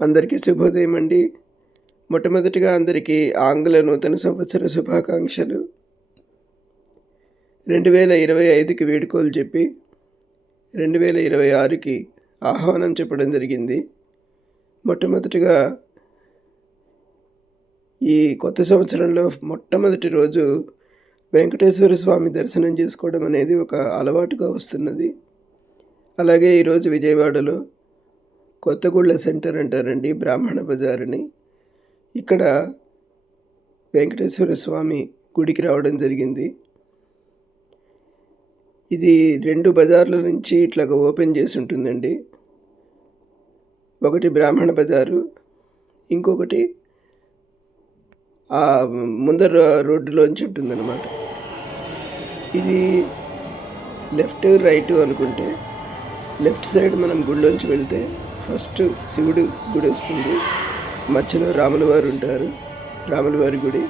అందరికీ శుభోదయం అండి. మొట్టమొదటిగా అందరికీ ఆంగ్ల నూతన సంవత్సర శుభాకాంక్షలు. రెండు వేల ఇరవై ఐదుకి వేడుకోలు చెప్పి రెండు వేల ఇరవై ఆరుకి ఆహ్వానం చెప్పడం జరిగింది. మొట్టమొదటిగా ఈ కొత్త సంవత్సరంలో మొట్టమొదటి రోజు వెంకటేశ్వర స్వామి దర్శనం చేసుకోవడం అనేది ఒక అలవాటుగా వస్తున్నది. అలాగే ఈరోజు విజయవాడలో కొత్తగూళ్ళ సెంటర్ అంటారండి బ్రాహ్మణ బజార్ అని ఇక్కడ వెంకటేశ్వర స్వామి గుడికి రావడం జరిగింది. ఇది రెండు బజార్ల నుంచి ఇట్లాగ ఓపెన్ చేసి ఉంటుందండి. ఒకటి బ్రాహ్మణ బజారు ఇంకొకటి ఆ ముందర రోడ్డులోంచి ఉంటుందన్నమాట. ఇది లెఫ్ట్ రైట్ అనుకుంటే లెఫ్ట్ సైడ్ మనం గుడిలోంచి వెళ్తే ఫస్ట్ శివుడు గుడి వస్తుంది మధ్యలో రాముల వారు ఉంటారు. రాముల వారి గుడి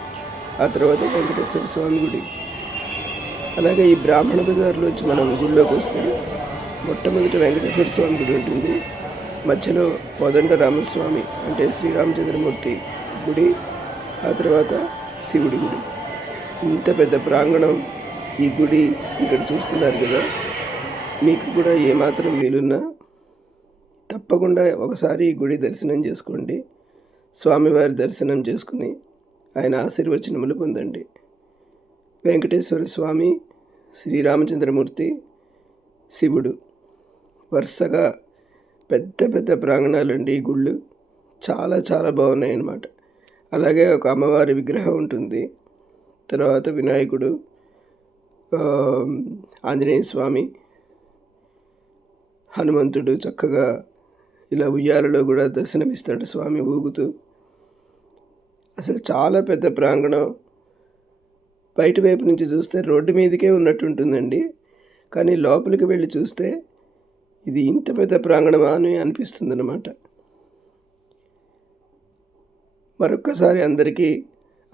ఆ తర్వాత వెంకటేశ్వర స్వామి గుడి. అలాగే ఈ బ్రాహ్మణ బజార్లోంచి మనం గుడిలోకి వస్తే మొట్టమొదటి వెంకటేశ్వర స్వామి గుడి ఉంటుంది. మధ్యలో కోదండ రామస్వామి అంటే శ్రీరామచంద్రమూర్తి గుడి ఆ తర్వాత శివుడి గుడి. ఇంత పెద్ద ప్రాంగణం ఈ గుడి ఇక్కడ చూస్తున్నారు కదా. మీకు కూడా ఏమాత్రం వీలున్నా తప్పకుండా ఒకసారి గుడి దర్శనం చేసుకోండి. స్వామివారి దర్శనం చేసుకుని ఆయన ఆశీర్వచనములు పొందండి. వెంకటేశ్వర స్వామి శ్రీరామచంద్రమూర్తి శివుడు. వరుసగా పెద్ద పెద్ద ప్రాంగణాలండి ఈ గుళ్ళు. చాలా చాలా బాగున్నాయి అన్నమాట అలాగే ఒక అమ్మవారి విగ్రహం ఉంటుంది. తర్వాత వినాయకుడు ఆంజనేయ స్వామి హనుమంతుడు చక్కగా ఇలా ఉయ్యాలలో కూడా దర్శనమిస్తాడు స్వామి ఊగుతూ. అసలు చాలా పెద్ద ప్రాంగణం. బయట వైపు నుంచి చూస్తే రోడ్డు మీదకే ఉన్నట్టుంటుందండి. కానీ లోపలికి వెళ్ళి చూస్తే ఇది ఇంత పెద్ద ప్రాంగణమా అని అనిపిస్తుంది అనమాట మరొక్కసారి అందరికీ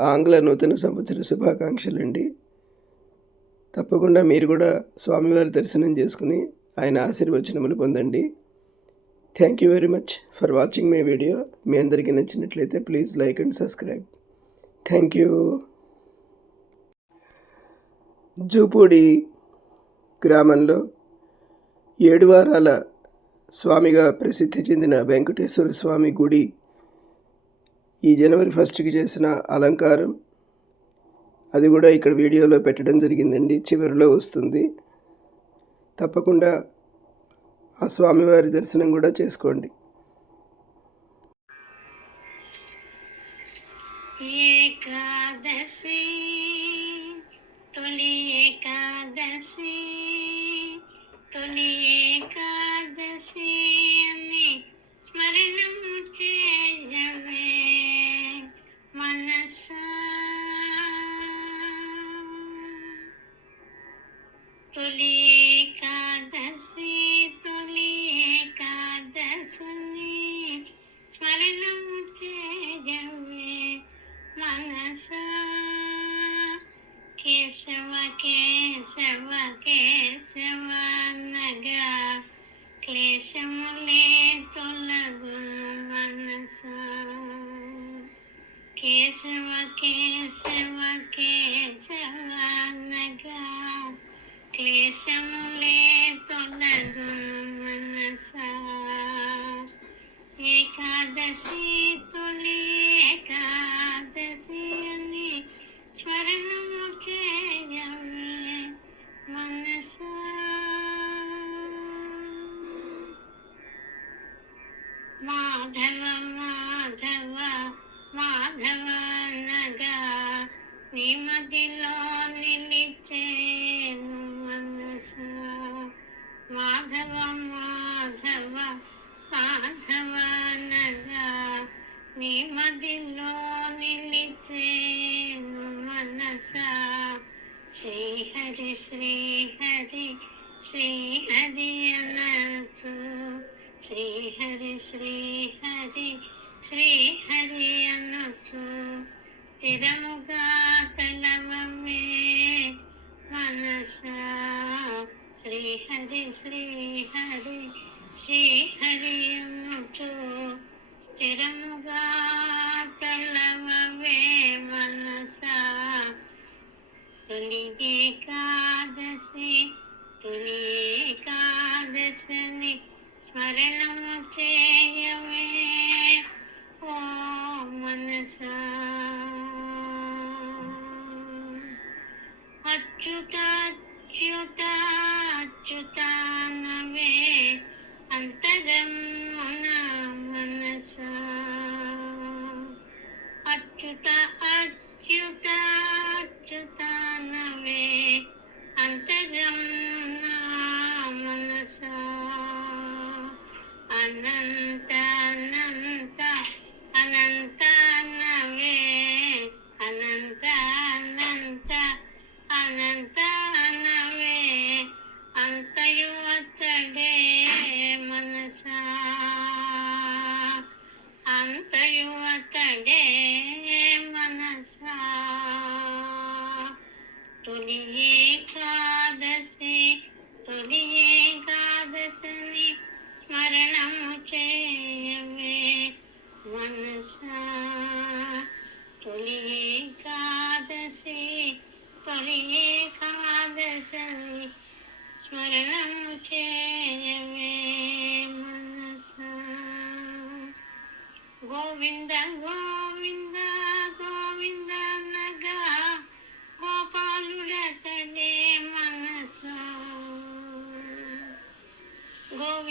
ఆంగ్ల నూతన సంవత్సర శుభాకాంక్షలు అండి తప్పకుండా మీరు కూడా స్వామివారి దర్శనం చేసుకుని ఆయన ఆశీర్వచనములు పొందండి. Thank you very much for watching my video మీ అందరికీ నచ్చినట్లయితే please like and subscribe thank you Jupudi గ్రామంలో ఏడు వారాల స్వామిగా ప్రసిద్ధి చెందిన వెంకటేశ్వర స్వామి గుడి ఈ జనవరి ఫస్ట్కి చేసిన అలంకారం. అది కూడా ఇక్కడ వీడియోలో పెట్టడం జరిగిందండి. చివరిలో వస్తుంది. తప్పకుండా ఆ స్వామివారి దర్శనం కూడా చేసుకోండి. ఏకాదశి తొలి ఏకాదశి తొలి ఏకాదశి. కేశవ కేశవ కేశవ నగా క్లేశములే తొలగు మనసా. కేశవ కేశవ కేశవ నగా క్లేశములే తొలగు మనసా. ఏకాదశి తొలి ఏకాదశి మాధవ మాధవ మాధవ నగా నిమతిలో నిలిచేను మనసు. మాధవ మాధవ మాధవ నగా నిమతిలో నిలిచేను మనసా. శ్రీహరి శ్రీహరి శ్రీహరి అనచు శ్రీహరి శ్రీహరి శ్రీహరి అనుచు. స్థిరముగా తలవమే శ్రీ శ్రీహరి శ్రీహరి శ్రీహరి అనుచు. స్థిరముగా తెల్లవే మనస. తొలి ఏకాదశి తొలి కాదశని స్మరణము చేయవే ఓ మనసా అచ్యుత అచ్యుత అచ్యుతానవే అంతరమున మనసా అచ్యుత అచ్యుత अनंत अनंत अनंत नमे, अनंत अनंत अनंत, नमे, अंतयो अतडे मनसा। मनसा। तुली एकादशे स्मरण చేయవే మనసా తొలి ఏకాదశి తొలి ఏకాదశిని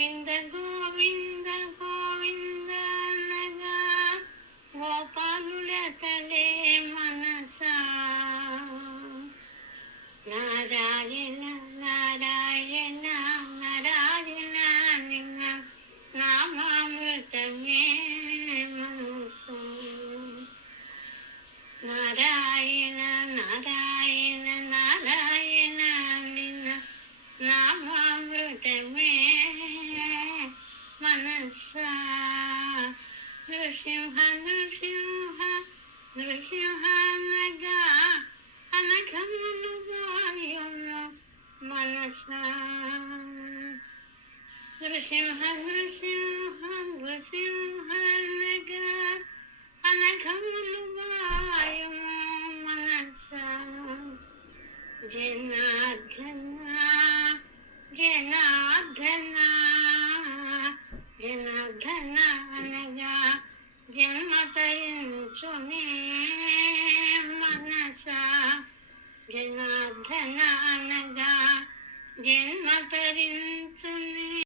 గోవింద గోవింద గోవింద నగా గోపాలుడతడే మనసా. నారాయణ మనసా నృసింహ నృసింహ నృసింహనగా అనఘములు వాయును మనసా నృసింహ నృసింహ నృసింహనగా అనఘములు వాయును మనసా జనార్దన జనార్దన జనార్దన జనార్దన అనగా జన్మ తరించుని